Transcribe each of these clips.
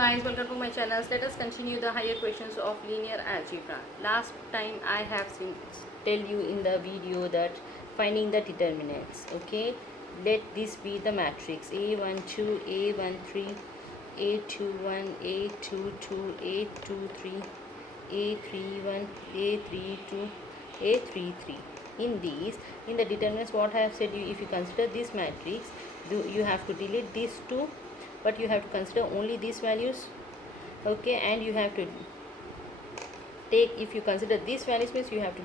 guys, welcome to my channel. Let us continue the higher questions of linear algebra. Last time I have tell you in the video that finding the determinants. Okay, let this be the matrix A12, A13, A21, A22, A23, A31, A32, A33. In the determinants, what I have said you, if you consider this matrix, you have to delete these two, but you have to consider only these values. Okay, and you have to take, if you consider these values, means you have to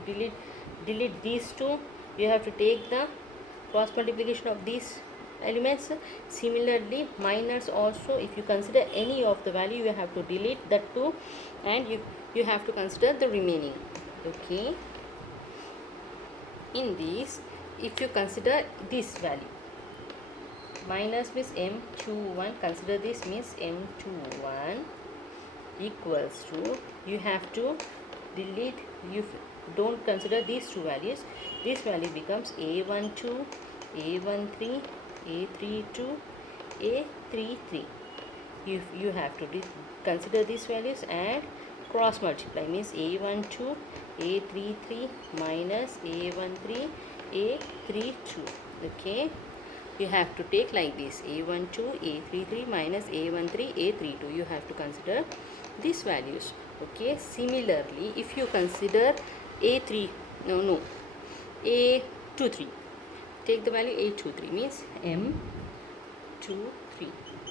delete these two. You have to take the cross multiplication of these elements. Similarly, minors also, if you consider any of the value, you have to delete that two, and you have to consider the remaining. Okay, in these, if you consider this value, minus means m21, consider this means m21 equals to, you have to delete, you don't consider these two values, this value becomes a12, a13, a32, a33. You have to consider these values and cross multiply, means a12, a33 minus a13, a32. Okay, you have to take like this, a12, a33 minus a13, a32. You have to consider these values. Okay, similarly, if you consider a3, a23, take the value a23, means m23,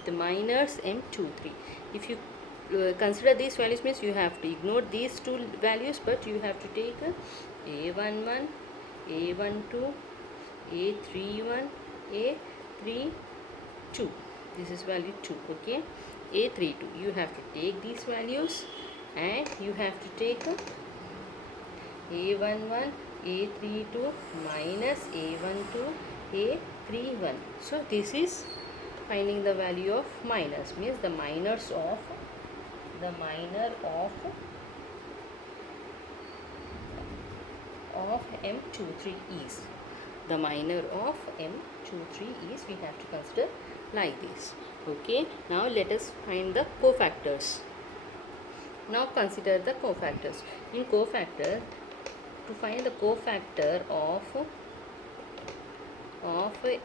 the minus m23. If you consider these values, means you have to ignore these two values, but you have to take a11, a12, a31, a32. This is value 2. Okay, a32, you have to take these values and you have to take a11, a32 minus a12, a31. So this is finding the value of minus, means the minors of m23 is, the minor of m23 is, we have to consider like this. Okay, now let us find the cofactors. Now consider the cofactors. In cofactor, to find the cofactor of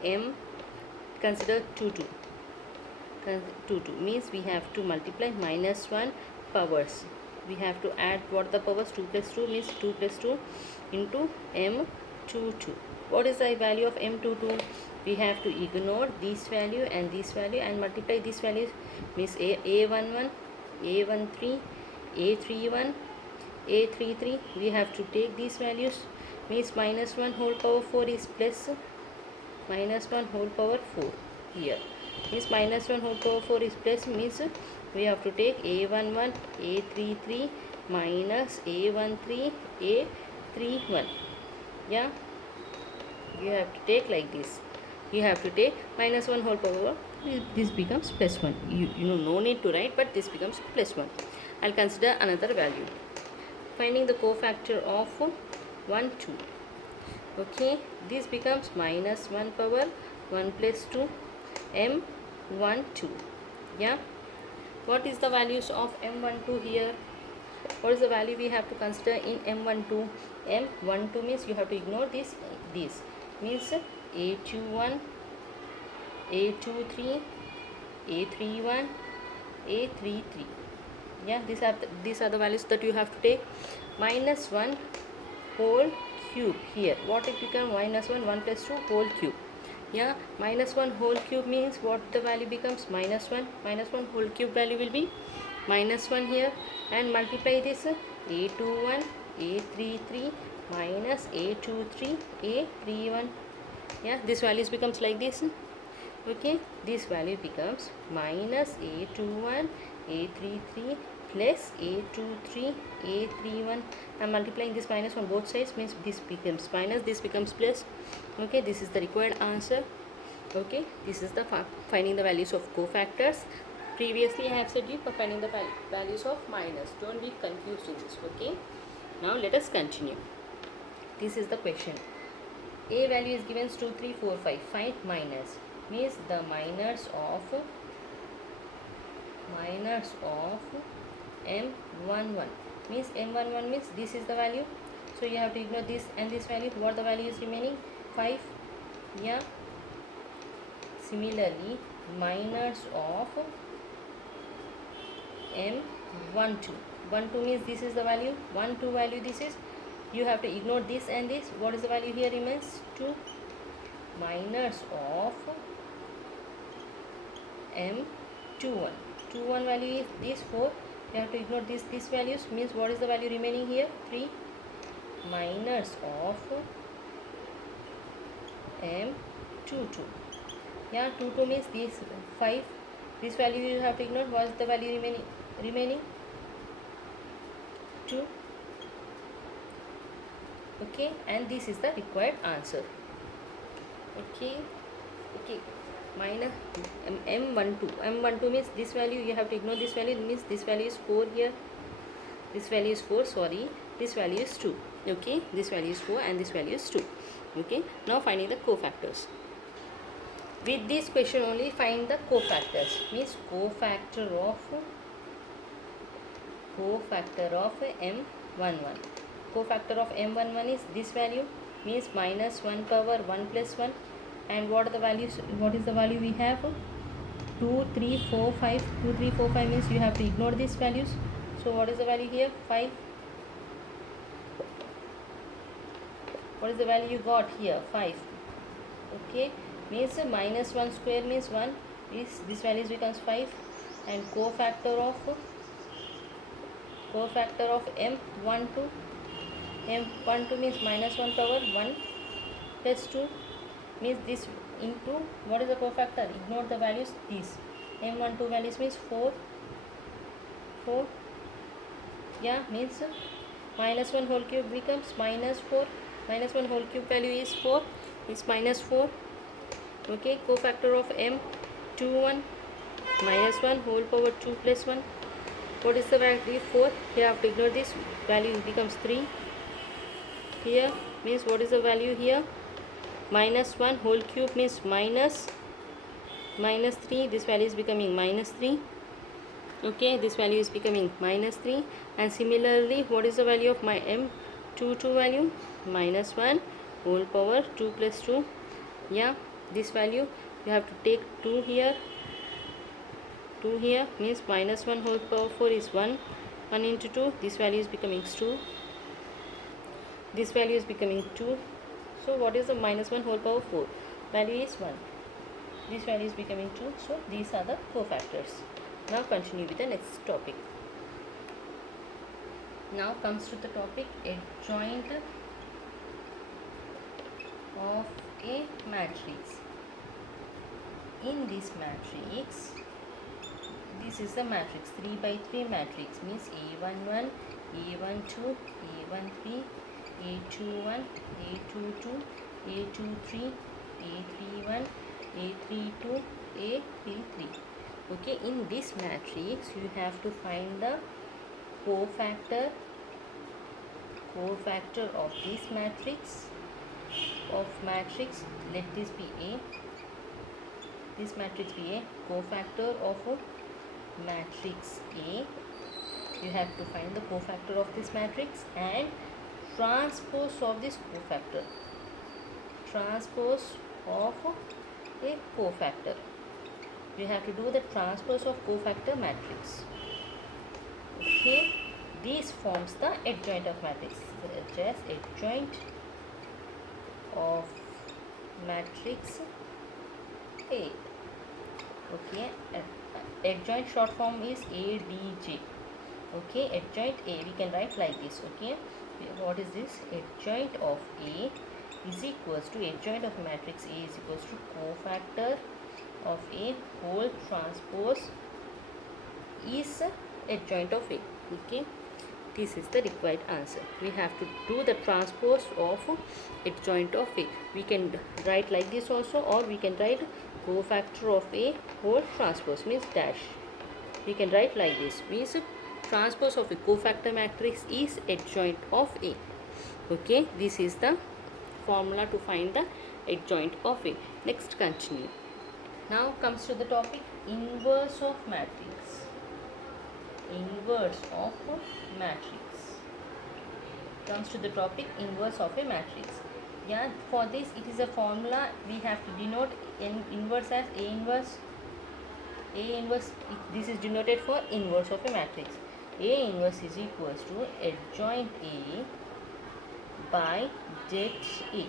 m, consider 2 2 means we have to multiply minus 1 powers. We have to add what the powers, 2 plus 2 means 2 plus 2 into m22. What is the value of m22? We have to ignore this value and this value and multiply these values, means a11, a13, a31, a33. We have to take these values, means minus 1 whole power 4 is plus minus 1 whole power 4 here, means minus 1 whole power 4 is plus, means we have to take a11, a33 minus a13, a31. Yeah, you have to take like this. You have to take minus 1 whole power, this becomes plus 1. You know, no need to write, but this becomes plus 1. I'll consider another value. Finding the cofactor of 1, 2. Okay, this becomes minus 1 power 1 plus 2 m12. Yeah, what is the values of m12 here? What is the value we have to consider in m12? M12 means you have to ignore this means a21, a23, a31, a33. Yeah, these are the values that you have to take. Minus 1 whole cube, here what it become, minus 1, 1 plus 2 whole cube. Yeah, minus 1 whole cube means what the value becomes, minus 1 whole cube value will be minus 1 here, and multiply this a21, a33 minus a23, a31. Yeah, this values becomes like this. Okay, this value becomes minus a21, a33 plus a23, a31. I'm multiplying this minus on both sides, means this becomes minus, this becomes plus. Okay, this is the required answer. Okay, this is the finding the values of cofactors. Previously I have said you for finding the values of minus. Don't be confused in this. Okay, now let us continue. This is the question. A value is given 2, 3, 4, 5. Find minus, means the minors of minus of m11 means m11 means this is the value, so you have to ignore this and this value. What the value is remaining? 5. Yeah, similarly minus of m12 12 means this is the value, 12 value this is, you have to ignore this and this. What is the value here remains? 2 minus of m21 21 value is this 4, you have to ignore this values means what is the value remaining here? 3 minus of m22. Yeah, 22 means this 5, this value you have to ignore. What is the value remaining? 2. Okay, and this is the required answer. Okay, minus m12 means this value you have to ignore, this value means this value is 4 here, this value is 4, sorry, this value is 2. Okay, this value is 4 and this value is 2. Okay, now finding the cofactors. With this question only find the cofactors, means cofactor of m11. Cofactor of m11 is this value, means minus 1 power 1 plus 1. And what are the values? What is the value we have? 2 3 4 5. 2 3 4 5 means you have to ignore these values. So what is the value here? 5. What is the value you got here? 5. Okay, means minus 1 square means 1, this value becomes 5. And cofactor of m12 means minus 1 power 1 plus 2 means this into what is the cofactor? Ignore the values. These m12 values means 4. Yeah, means minus 1 whole cube becomes minus 4. Minus 1 whole cube value is 4, is minus 4. Okay, cofactor of m21 minus 1 whole power 2 plus 1. What is the value? 4. Here I have to ignore this value, becomes 3. Here means what is the value here? Minus 1 whole cube means minus 3. This value is becoming minus 3. Okay, this value is becoming minus 3. And similarly, what is the value of my m22 value? Minus 1 whole power 2 plus 2. Yeah, this value you have to take 2 here. 2 here means minus 1 whole power 4 is 1. 1 into 2, this value is becoming 2. This value is becoming 2. So what is the minus 1 whole power 4? Value is 1. This value is becoming 2. So these are the cofactors. Now continue with the next topic. Now comes to the topic adjoint of a matrix. In this matrix, this is the matrix 3 by 3 matrix, means A11, A12, A13, A21, A22, A23, A31, A32, A33. Okay, in this matrix you have to find the cofactor of this matrix, let this be A, this matrix be A, cofactor of matrix A. You have to find the cofactor of this matrix and transpose of this cofactor. Transpose of a cofactor. You have to do the transpose of cofactor matrix. Okay, this forms the adjoint of matrix. Just adjoint of matrix A. Okay, adjoint short form is ADJ. Okay, adjoint A we can write like this. Okay, what is this? Adjoint of A is equals to adjoint of matrix A is equals to cofactor of A whole transpose is adjoint of A. Okay, this is the required answer. We have to do the transpose of adjoint of A. We can write like this also, or we can write cofactor of A whole transpose means dash. We can write like this, means transpose of a cofactor matrix is adjoint of A. Okay, this is the formula to find the adjoint of A. Next, continue. Now comes to the topic inverse of matrix. inverse of a matrix. Comes to the topic inverse of a matrix. Yeah, for this it is a formula. We have to denote inverse as A inverse. A inverse, this is denoted for inverse of a matrix. A inverse is equals to adjoint A by det A.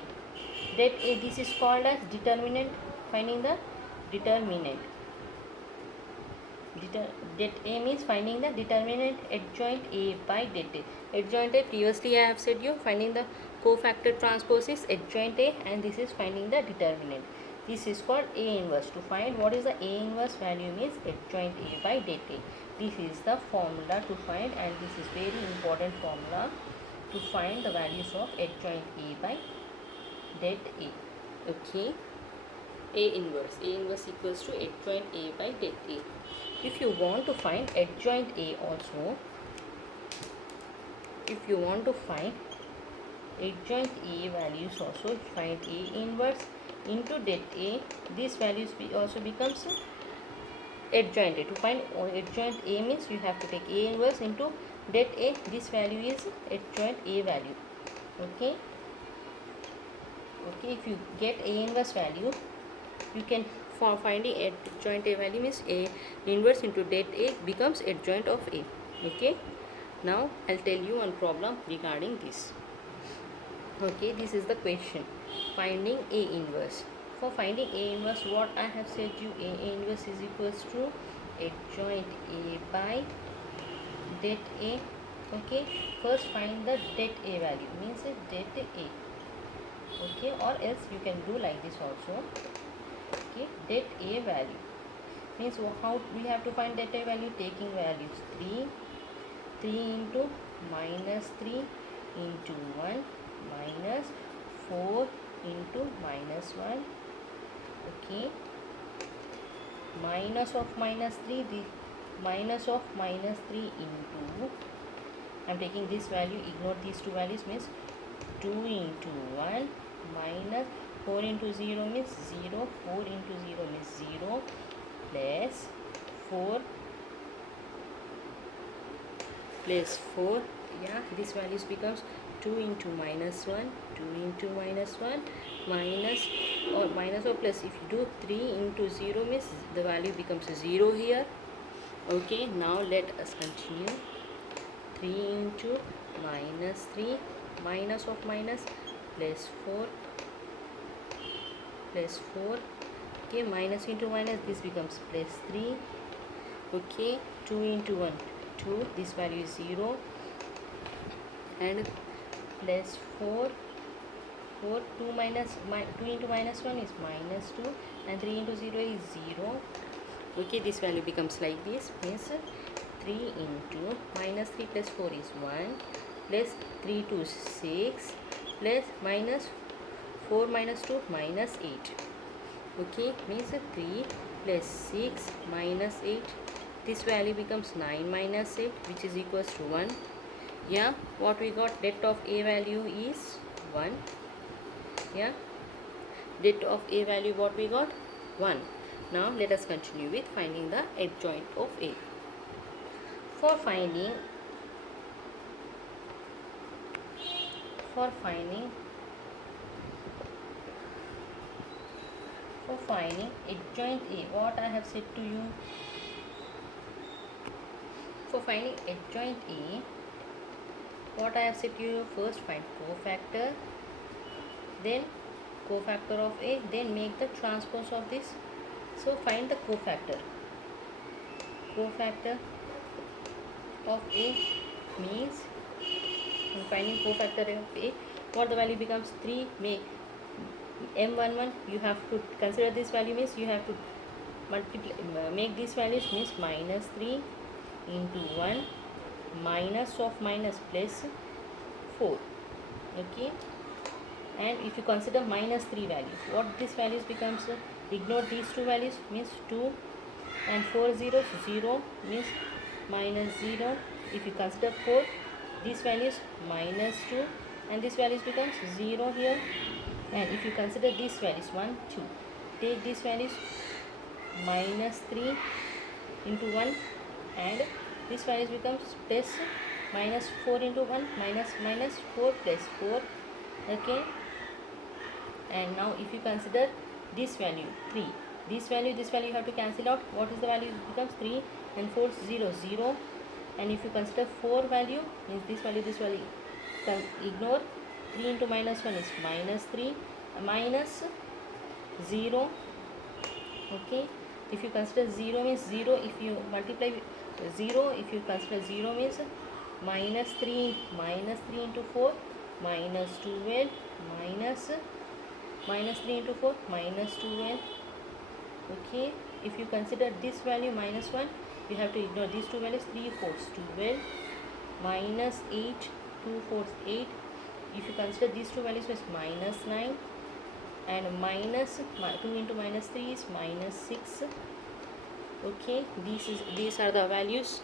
Det A, this is called as determinant. Finding the determinant. Det A means finding the determinant adjoint A by det A. Adjoint A, previously I have said you finding the cofactor transpose is adjoint A, and this is finding the determinant. This is called A inverse. To find what is the A inverse value means adjoint A by det A. This is the formula to find, and this is very important formula to find the values of adjoint A by det A. Okay. A inverse. A inverse equals to adjoint A by det A. If you want to find adjoint A also, if you want to find adjoint A values also, find A inverse into det A, these values also becomes adjoint A. To find adjoint A means you have to take A inverse into det A. This value is adjoint A value. Okay. Okay, if you get A inverse value, you can, for finding adjoint A value means A inverse into det A becomes adjoint of A. Okay, now I'll tell you one problem regarding this. Okay, this is the question, finding A inverse. For finding A inverse, what I have said you, A inverse is equals to adjoint A by det A. Okay, first find the det A value, means det A. Okay, or else you can do like this also. Okay, det A value means how we have to find det A value, taking values 3 into minus 3 into 1 minus 4 into minus 1. Okay, minus of minus 3, the minus of minus 3 into, I am taking this value, ignore these two values, means 2 into 1 minus 4 into 0 means 0, 4 into 0 means 0, plus 4 plus 4, yeah, this values becomes 2 into minus 1, 2 into minus 1 minus or minus or plus, if you do 3 into 0 means the value becomes 0 here. Okay, now let us continue. 3 into minus 3 minus of minus plus 4 plus 4. Okay, minus into minus, this becomes plus 3. Okay, 2 into 1 2, this value is 0, and plus 4 2 minus 2 into minus 1 is minus 2, and 3 into 0 is 0. Okay, this value becomes like this, means 3 into minus 3 plus 4 is 1, plus 3 to 6, plus minus 4 minus 2 minus 8. Okay, means 3 plus 6 minus 8, this value becomes 9 minus 8, which is equals to 1. Yeah, what we got, det of A value is 1. Yeah, det of A value what we got, 1. Now let us continue with finding the adjoint of A. For finding adjoint A, what I have said to you, for finding adjoint A, what I have said to you, first find cofactor, then cofactor of A, then make the transpose of this. So find the cofactor of A means, finding cofactor of A, what the value becomes 3, make M11, you have to consider this value, means you have to multiply, make these values, means minus 3 into 1 minus of minus plus 4. Okay, and if you consider minus 3 values, what these values becomes, ignore these two values, means 2 and 4 zeros, 0 means minus 0. If you consider 4, these values minus 2, and this values becomes 0 here. And if you consider these values 1 2, take these values minus 3 into 1 and this value becomes plus minus 4 into 1 minus 4 plus 4. Okay, and now if you consider this value 3, this value you have to cancel out. What is the value? It becomes 3 and 4 is 0 0. And if you consider 4 value, means this value ignore. 3 into minus 1 is minus 3 minus 0. Okay, if you consider 0 means 0, if you multiply with 0, if you consider 0 means minus 3 into 4 minus 12 minus 3 into 4 minus 12. Okay, if you consider this value minus 1, you have to ignore these two values. 3 fours 12 minus 8, 2 fours 8. If you consider these two values as minus 9 and minus 2 into minus 3 is minus 6. Okay, these are the values.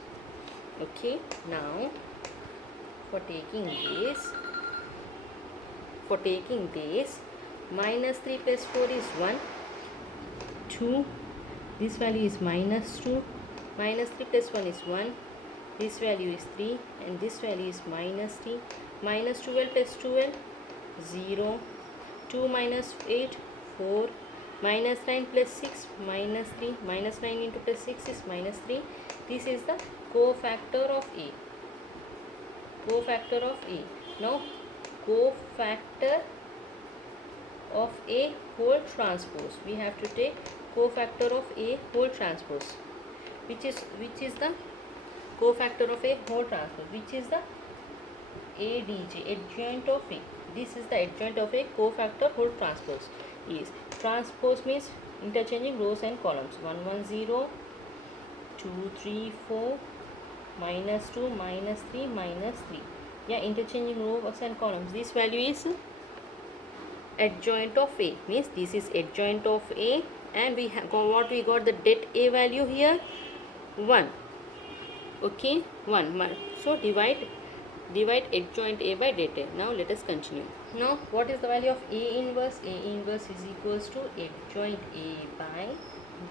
Okay, now for taking this minus 3 plus 4 is 1 2. This value is minus 2. Minus 3 plus 1 is 1. This value is 3 and this value is minus 3. Minus 12 plus 12 0. 2 minus 8 4. Minus 9 plus 6 minus 3. Minus 9 into plus 6 is minus 3. This is the cofactor of A. Cofactor of A. Now cofactor of A whole transpose. We have to take cofactor of A whole transpose. Which is the cofactor of A whole transpose? Which is the ADJ, adjoint of A. This is the adjoint of A cofactor whole transpose. Is transpose means interchanging rows and columns. 1 1 0 2 3 4 minus 2 minus 3 minus 3. Yeah, interchanging rows and columns. This value is adjoint of A, means this is adjoint of A, and we have what we got the det A value here 1. Okay, 1. So divide adjoint A by det A. Now let us continue. Now what is the value of A inverse? A inverse is equals to adjoint A by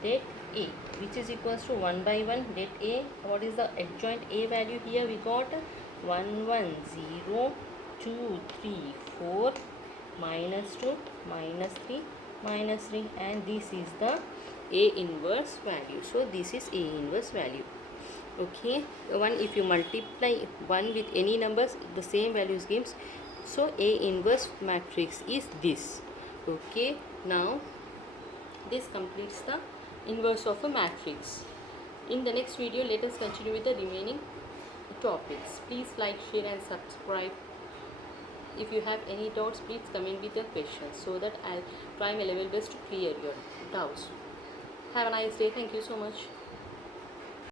det A, which is equals to 1 by 1 det A. What is the adjoint A value here? We got 1 1 0 2 3 4 minus 2 minus 3 minus 3, and this is the A inverse value. So this is A inverse value. Okay, one, if you multiply 1 with any numbers, the same values gives. So A inverse matrix is this. Okay, now this completes the inverse of a matrix. In the next video, let us continue with the remaining topics. Please like, share and subscribe. If you have any doubts, please comment with your questions so that I'll try my level best to clear your doubts. Have a nice day. Thank you so much.